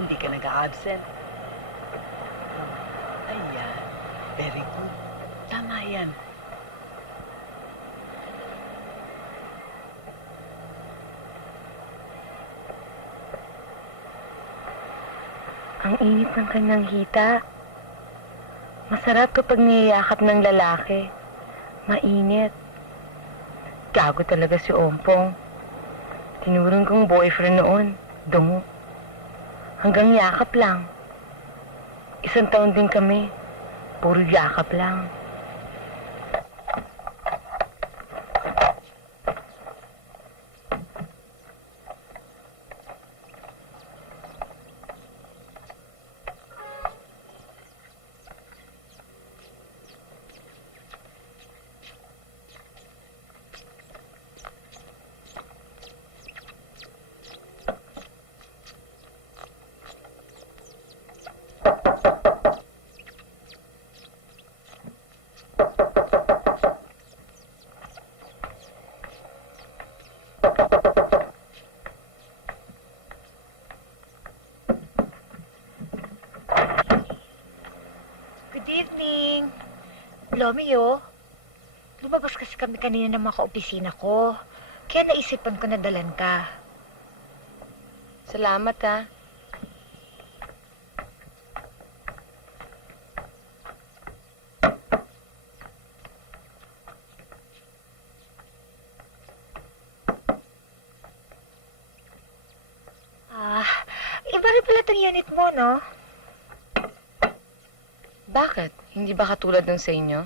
Hindi ka nag-a-absent. Ayan. Very good. Tama yan. Ang init ng kanyang hita. Masarap kapag niyayakap ng lalaki. Mainit. Gago talaga si Ompong. Tinuring kong boyfriend noon. Dungo. Hanggang yakap lang. 1 taon din kami. Puro yakap lang. Good evening. Lomeo, lumabas kasi kami kanina ng mga kaopisina ko. Kaya naisipan ko na dalan ka. Salamat ha. Iba rin pala itong unit mo, no? Bakit? Hindi ba katulad ng sa inyo?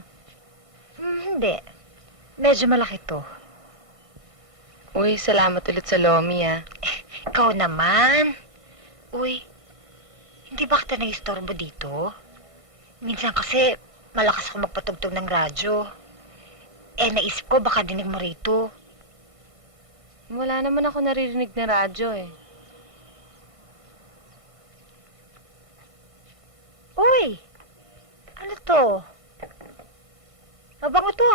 Hindi. Medyo malaki to. Uy, salamat ulit sa Lomi ha. Ikaw naman. Uy, hindi ba kita nag-istorbo dito? Minsan kasi malakas ako magpatugtog ng radyo. Naisip ko baka dinig mo rito. Wala naman ako naririnig na radyo eh. Uy! Ano to? Mabango to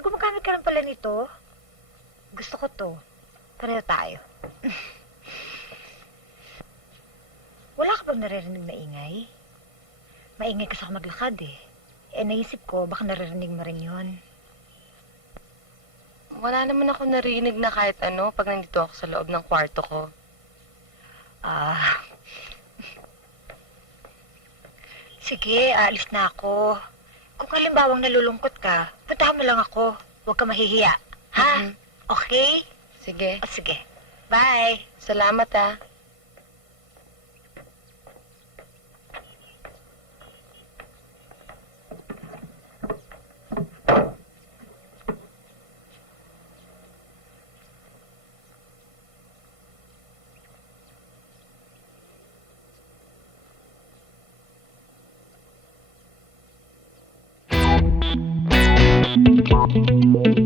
gumagamit ka lang pala nito. Gusto ko to. Pareho tayo. Wala ka bang naririnig na ingay? Maingay kasi ako maglakad eh. Naisip ko baka naririnig mo rin yun. Wala naman ako naririnig na kahit ano pag nandito ako sa loob ng kwarto ko. Sige, aalis na ako. Kung halimbawang nalulungkot ka, puntahan mo lang ako. Huwag ka mahihiya. Ha? Mhm. Okay? Sige. O sige. Bye! Salamat ha. Thank you.